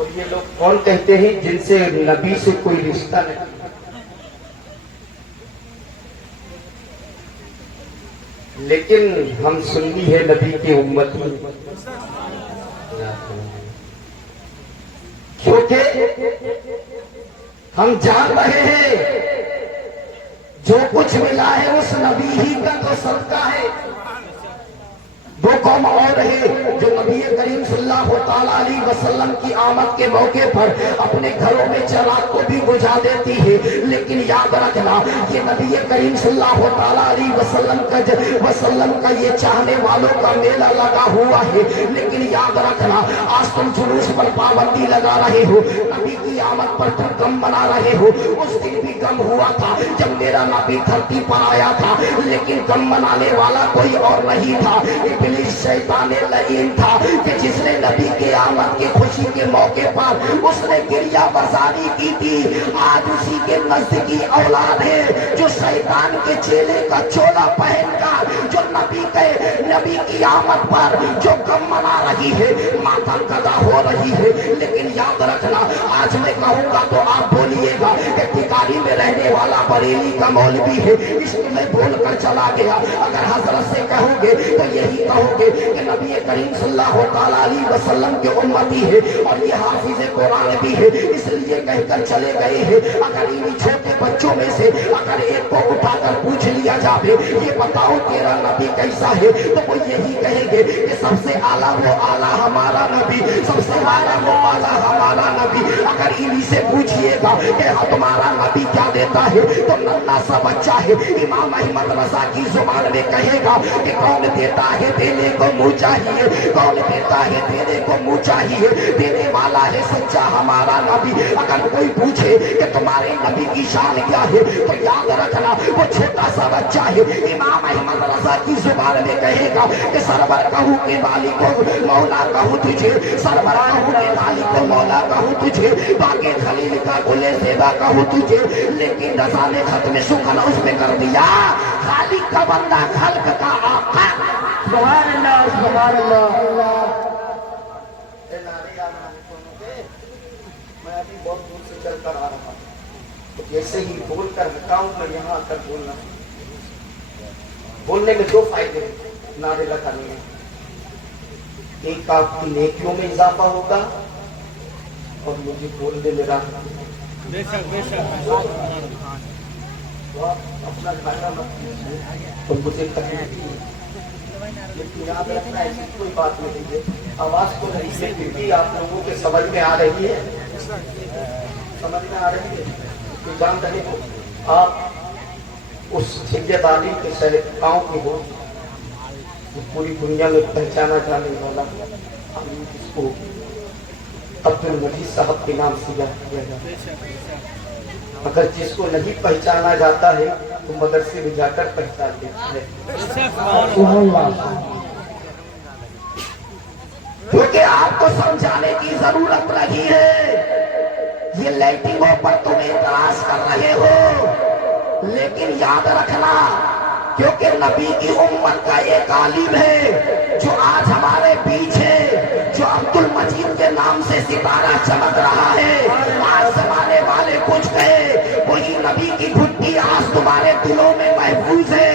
تو یہ لوگ کون کہتے ہیں جن سے نبی سے کوئی رشتہ نہیں؟ لیکن ہم سنی ہے نبی کی امتی، کیونکہ ہم جان رہے ہیں جو کچھ ملا ہے اس نبی ہی کا تو صدقہ ہے۔ وہ قوم اور ہے جو نبی کریم صلی اللہ تعالیٰ علیہ وسلم کی آمد کے موقع پر اپنے گھروں میں چراغ کو بھی بجھا دیتی ہے، لیکن یاد رکھنا یہ نبی کریم صلی اللہ تعالیٰ علیہ وسلم کا یہ چاہنے والوں کا میلہ لگا ہوا ہے، لیکن یاد رکھنا آج تم جلوس پر پابندی لگا رہے ہو، نبی کی آمد پر تم غم منا رہے ہو۔ اس دن بھی غم ہوا تھا جب میرا نبی دھرتی پر آیا تھا، لیکن غم منانے والا کوئی اور نہیں تھا، شیطان لعین تھا کہ جس نے نبی کے آمد کے خوشی کے موقع پر اس نے گریہ برداری کی تھی۔ آج اسی کے نزدیکی اولاد ہے جو شیطان کے چیلے کا چولا پہن کر جو نبی کی آمد پر جو غم منا رہی ہے، ماتم کدا ہو رہی ہے۔ لیکن یاد رکھنا آج میں کہوں گا تو آپ بولیے گا کہ ٹھکاری میں رہنے والا بریلی کا مولوی ہے، اس کو میں بول کر چلا گیا۔ اگر حضرت سے کہوں گے تو یہی کہو گے کہ نبی کریم صلی اللہ تعالیٰ علیہ وسلم کے امتی ہے اور یہ حافظ قرآن بھی ہے، اس لیے کہہ کر چلے گئے ہیں۔ اگر انہی چھوٹے بچوں میں سے اگر ایک کو اٹھا کر پوچھ لیا جائے یہ بتاؤ تیرا نبی کیسا ہے، تو وہ یہی کہیں گے کہ سب سے اعلیٰ وہ اعلیٰ ہمارا نبی، سب سے اعلیٰ وہ اعلیٰ ہمارا نبی۔ اگر انہی سے پوچھئے گا کہ تمہارا نبی کیا دیتا ہے تو ننھا سا بچہ ہے امام احمد رضا کی زبان میں کہے گا کہ کون دیتا ہے دینے کو منہ چاہیے، کون دیتا ہے دینے کو منہ چاہیے، دینے والا ہے سچا ہمارا نبی۔ اگر کوئی پوچھے کہ تمہارے نبی کی شان کیا ہے تو یاد رکھنا وہ چھوٹا سا بچہ ہے امام احمد رضا کی زبان میں کہے گا کہ سرور کہوں کہ مالک کو مولا کہوں تجھے، سرور کہوں کہ مالک کو مولا کہوں تجھے، باقی خلیل کا گلے زیبا کہوں تجھے۔ لیکن رضا نے ختم سخن اس پہ کر دیا خالق کا بندہ خلق کا آقا۔ سبحان اللہ سبحان اللہ۔ میں ابھی بہت دور سے چل کر آ رہا ہوں، تو جیسے ہی بول کر ہٹاؤں میں یہاں آ کر بولنے میں دو فائدے ہیں نعرے لگانے میں۔ ایک آپ کی نیکیوں میں اضافہ ہوگا اور مجھے بولنے میں راحت ہوگی۔ اپنا کھانا مت کیجیے اور مجھے تکلیف نہیں، لیکن یاد رکھنا ایسی کوئی بات نہیں ہے۔ آواز تو نہیں ہے پھر بھی آپ لوگوں کے سمجھ میں آ رہی ہے، سمجھ میں آ رہی ہے کہ جان رہے ہو آپ اس سید علی کے گاؤں کی ہو جو پوری دنیا میں پہچانا جانے والا اس کو عبد المجید صاحب کے نام سے یاد کیا جاتا ہے۔ اگر جس کو نہیں پہچانا جاتا ہے تو مدرسے میں جا کر پہچان لیتا ہے، کیونکہ آپ کو سمجھانے کی ضرورت نہیں ہے۔ یہ لائٹنگوں پر تم اعتراض کر رہے ہو، لیکن یاد رکھنا کیونکہ نبی کی امت کا ایک عالم ہے جو آج ہمارے بیچ ہے، جو عبد المجید کے نام سے ستارہ چمک رہا ہے۔ آج زمانے والے کچھ کہے، وہی نبی کی گھٹی آج تمہارے دلوں میں محفوظ ہے۔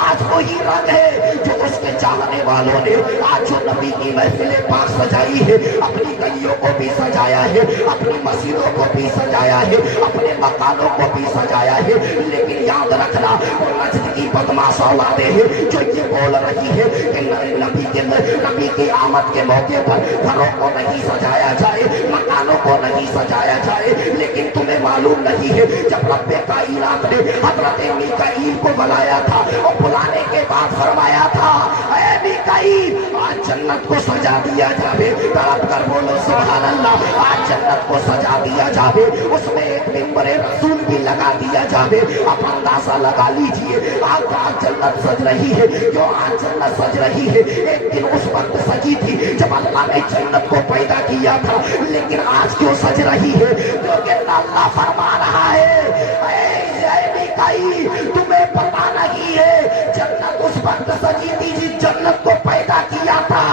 آج وہی رنگ ہے جو اس کے چاہنے والوں نے آج جو نبی کی محفل پاک سجائی ہے، اپنی گلیوں کو بھی سجایا ہے، اپنی مسجدوں کو بھی سجایا ہے، اپنے مکانوں کو بھی سجایا ہے۔ لیکن یاد رکھنا وہ نجد کی بدماش اولادیں ہیں جو یہ بول رہی ہے کہ نبی کی آمد کے موقع پر گھروں کو نہیں سجایا جائے، مکانوں کو نہیں سجایا جائے۔ لیکن تمہیں معلوم نہیں ہے جب رب کائنات نے حضرت میکائیل کو بلایا تھا اور بلانے کے بعد فرمایا تھا اے میکائیل آج جنت کو سجا دیا جائے، تڑپ کر بولو سبحان اللہ، آج جنت کو سجا دیا جائے، اس میں ایک ممبر رسول بھی لگا دیا جائے۔ آپ اندازہ لگا لیجئے آج جنت سج رہی ہے، جو آج جنت سج رہی ہے ایک دن اس وقت سجی تھی جب اللہ نے جنت کو پیدا کیا تھا، لیکن آج کیوں سج رہی ہے؟ کیونکہ اللہ فرما رہا ہے اے میکائیل تمہیں پتا نہیں ہے جنت اس وقت سجی تھی جس جنت کو پیدا کیا تھا،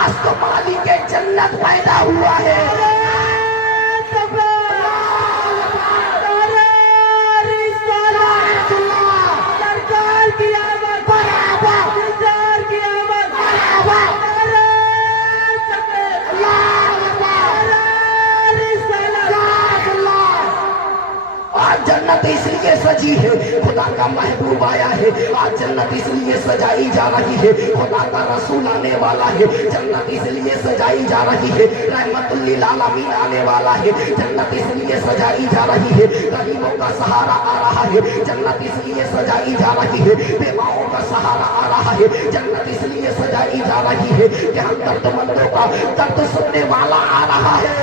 آج تو مالک جنت پیدا ہوا ہے۔ आज जन्नत इसलिए सजी है, खुदा का महबूब आया है। आज जन्नत इसलिए सजाई जा रही है, खुदा का रसूल आने वाला है। जन्नत इसलिए सजाई जा रही है, रहमतुल लिल आलमीन आने वाला है। जन्नत इसलिए सजाई जा रही है, गरीबों का सहारा आ रहा है। जन्नत इसलिए सजाई जा रही है, बेवाओं का सहारा आ रहा है। जन्नत इसलिए सजाई जा रही है कि हम दर्दमंदों का दर्द सुनने वाला आ रहा है।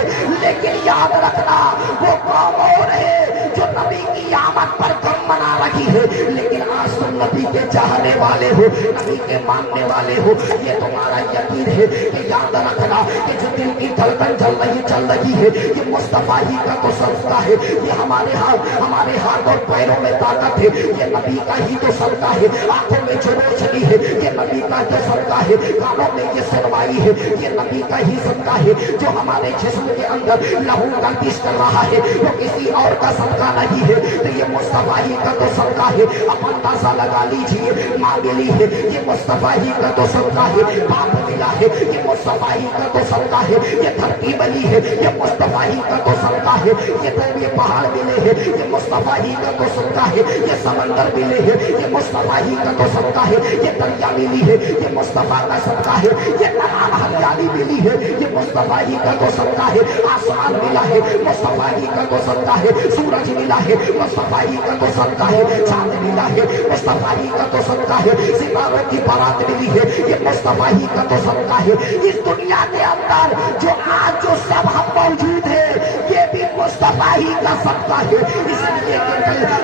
लेकिन याद रखना, वो कौम और है जो नबी की आमद पर गम मना रही है, लेकिन आज तुम नबी के चाहने वाले हो, नबी के मानने वाले हो। ये तुम्हारा यकीन है कि याद रखना कि जो दिल की धड़कन चल रही है, ये मुस्तफा ही का तो सदका है। ये हमारे हाथ और पैरों में ताकत है, ये नबी का ही तो सदका है। आंखों में जो रोशनी है, ये नबी का तो सदका है। कानों में ये सुनवाई है, ये नबी का ही सदका है। जो हमारे जिस्म के अंदर लहू गर्दिश कर रहा है, वो किसी और का सदका नहीं है, तो ये मुस्तफा ही का तो सदका है। अब अंदाजा लगा लीजिए, माँ मिली है, ये मुस्तफा ही का तो सदका है। बाप मिला है, ये मुस्तफा ही का तो सदका है। ये धरती बनी है, ये मुस्तफा ही का तो सदका है। ये पहाड़ मिले हैं, ये मुस्तफा ही का तो सदका है। ये समंदर मिले हैं, ये मुस्तफा ही का तो सदका है। ये दरिया मिली है, ये मुस्तफा का सदका है। ये तमाम हरियाली मिली है, ये मुस्तफा ही का तो सदका है। आसमान मिला है, मुस्तफा ही का तो सदका है। सूरज मिला है, मुस्तफा ही का तो सदका है। चांद मिला है, मुस्तफा ही का तो सदका है। सितारों की बारात मिली है, ये मुस्तफा ही का तो सदका है। इस दुनिया के अंदर जो सब हम मौजूद है, ये भी मुस्तफा ही का सदका है।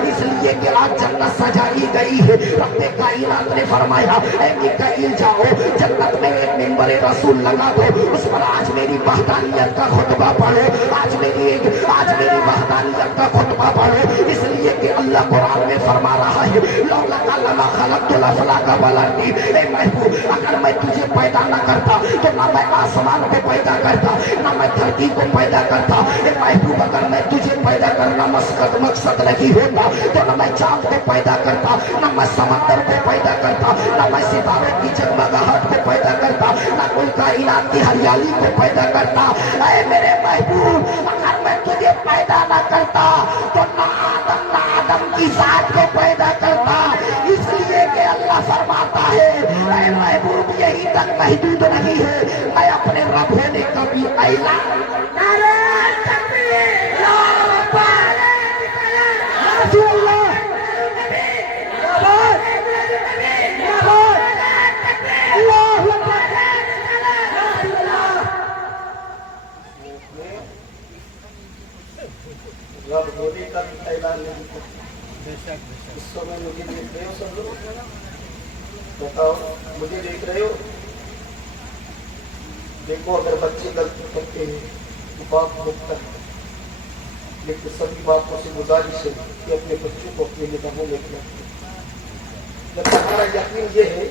इसलिए कि आज जन्नत सजाई गई है। रब्बे कायनात ने फरमाया, ऐ मिकाईल जाओ, जन्नत में एक मिंबर रसूल लगा दो, उस पर आज मेरी वहदानियत का खुतबा पढ़ो। आज मेरी वहदानियत का खुतबा पढ़ो। इसलिए कि अल्लाह कुरान में फरमा रहा है, लौला लमा खलक़तुल अफ़लाक वल अर्दी। ऐ महबूब, अगर मैं तुझे पैदा न करता तो ना मैं आसमान को पैदा करता, ना मैं धरती को पैदा करता। ऐ महबूब, अगर मैं तुझे पैदा करना मकसद नहीं होता तो न मैं चांद को पैदा करता, न मैं समंदर को पैदा करता, न मैं सितारों की जगमगाहट को पैदा करता, न कोई कायनात की हरियाली को पैदा करता। ऐ मेरे महबूब, अगर मैं तुझे पैदा न करता तो न आदम की जात को पैदा करता। इसलिए कि अल्लाह फरमाता है, ऐ महबूब, यही तक महदूद नहीं है, मैं अपने रब होने का भी ऐलान रब होने का भी ऐलान नहीं करता। इस समय मुझे देख रहे हो सब लोग, बताओ मुझे देख रहे हो? देखो, अगर बच्चे गलती करते हैं तो बाप रोकता है, लेकिन सभी बातों से गुजारिश है कि अपने बच्चों को अपने निगाहों में रखें। जब हमारा यकीन ये है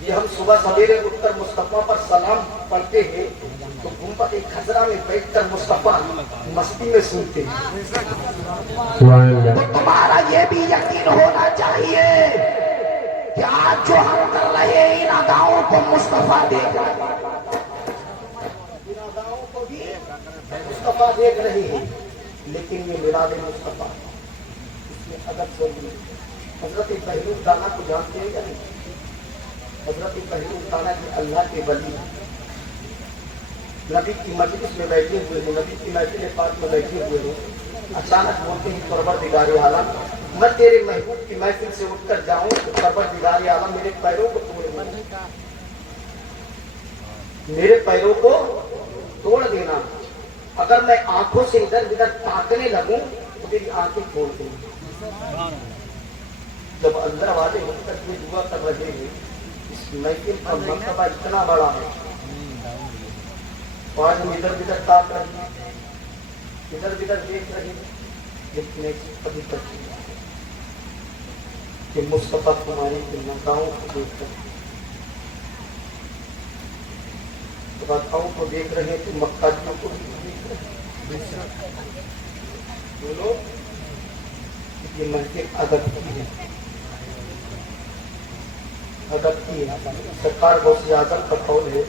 कि हम सुबह सवेरे उठकर मुस्तफा पर सलाम पढ़ते हैं तो गुंबद खजरा में बैठकर मुस्तफा मस्ती में सुनते हैं। तो तुम्हारा ये भी यकीन होना चाहिए कि आज जो हम कर रहे हैं इन अदाओं को मुस्तफा देगा। इन अदाओं को भी मुस्तफा देख रहे हैं, लेकिन ये मिलाद मुस्तफा, इसमें अदब जरूरी है। हजरत बहलूल दाना को जानते हैं या नहीं? हजरत बहलूल दाना के अल्लाह के वली नबी की मजलिस में बैठे हुए हैं, नबी की महफिल पाक में बैठे हुए हैं। अचानक बोलते हैं, परवरदिगार आलम, मैं तेरे महबूब की महफिल से उठकर जाऊं तो परवरदिगार आलम मेरे पैरों को तोड़ देना, मेरे पैरों को तोड़ देना। अगर मैं आंखों से इधर उधर ताकने लगूं तो मेरी आंखें खोल देना। जब अल्लाह वाले होकर ये दुआ कर रहे हैं, इस महफिल का मर्तबा इतना बड़ा है, आज हम इधर उधर ताक रहे हैं, इधर उधर देख रहे हैं, लेकिन अभी तक कि मुस्तफा तुम्हारी नगाहों को देख रहे हैं, बादशाहों को देख रहे हैं, तो मक्काजियों को भी देख रहे हैं। बोलो, ये मंतिक अदब की है, अदब की है। सरकार गौसे आजम का कौल है,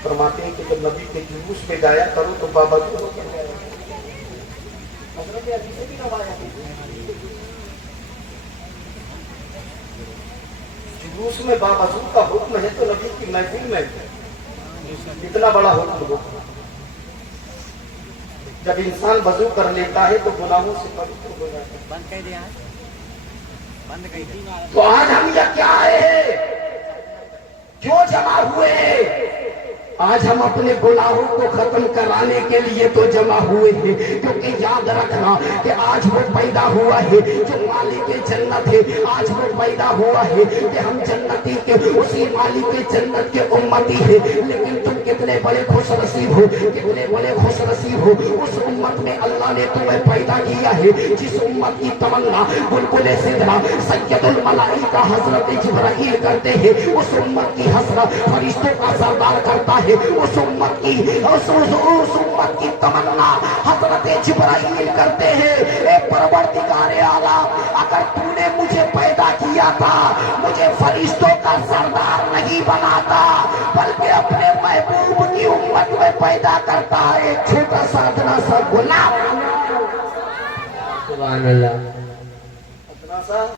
फरमाते हैं कि जब नबी के जुलूस में जाया करो तो बाबा हजरत जुलूस में बावजूद का हुक्म है तो नबी की महफिल में इतना बड़ा हुक्म हो। जब इंसान वजू कर लेता है तो गुनाहों से पवित्र हो जाता है। बंद कर दिया, बंद कर दिया। तो आज हम ये क्या आए हैं, क्यों जमा हुए हैं? आज हम अपने गुनाहों को खत्म कराने के लिए तो जमा हुए हैं, क्योंकि याद रखना कि आज वो पैदा हुआ है जो मालिक जन्नत है। आज वो पैदा हुआ है कि हम जन्नती के उसी मालिक जन्नत के उम्मती है। लेकिन तुम कितने बड़े खुश नसीब हो, कितने बड़े खुश नसीब हो। उस उम्मत में अल्लाह ने तुम्हें पैदा किया है जिस उम्मत की तमन्ना बुलबुल सिदरा सैयदुल मलाइका हजरत जिब्राइल करते हैं। उस उम्मत की हसरत फरिश्तों का सरदार करता है। उस उम्मत की तमन्ना हजरत जिब्राइल करते हैं। ए परवरदिगार आला, अगर तूने मुझे पैदा किया था, मुझे फरिश्तों का सरदार नहीं बनाता, बल्कि अपने महबूब की उम्मत में पैदा करता है। एक छोटा सा गुलाम। सुभान अल्लाह।